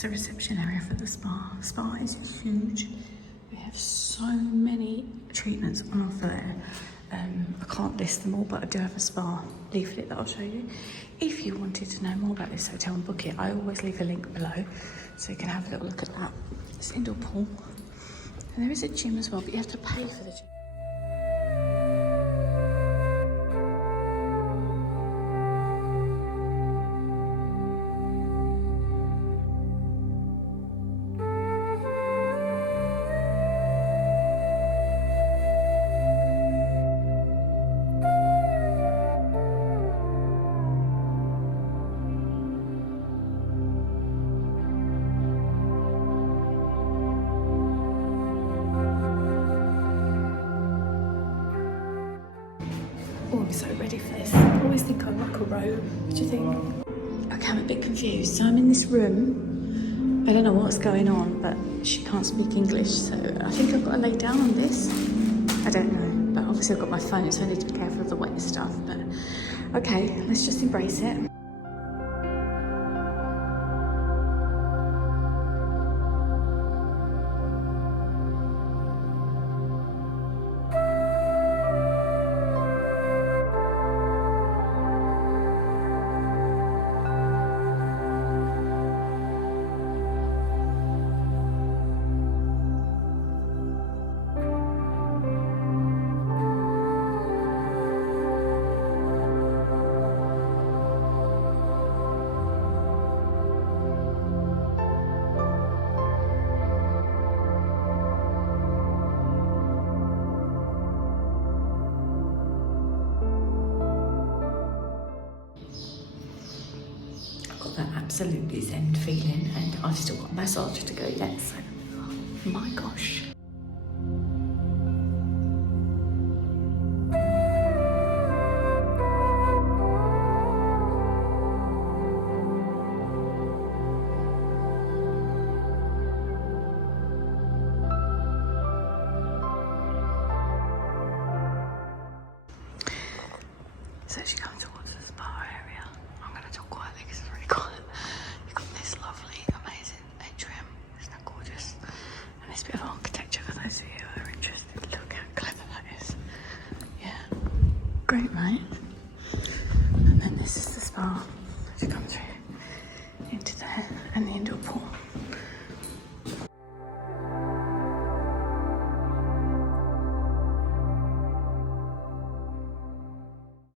that's the reception area for the spa. Spa is huge. We have so many treatments on offer there. I can't list them all, but I do have a spa leaflet that I'll show you. If you wanted to know more about this hotel and book it, I always leave a link below so you can have a little look at that. It's indoor pool. And there is a gym as well, but you have to pay for the gym. Oh, I'm so ready for this. I always think I like a robe. What do you think? Okay, I'm a bit confused. So I'm in this room. I don't know what's going on, but she can't speak English, so I think I've got to lay down on this. I don't know, but obviously I've got my phone, so I need to be careful of the wet stuff. But okay, let's just embrace it. That absolutely zen feeling, and I've still got a massage to go yet, so oh my gosh. So she comes towards the spa area. I'm going to talk quietly because it's really quiet. You've got this lovely, amazing atrium. Isn't that gorgeous? And this bit of architecture for those of you who are interested. Look how clever that is. Yeah. Great, right? And then this is the spa. As you come through into there, and the indoor pool.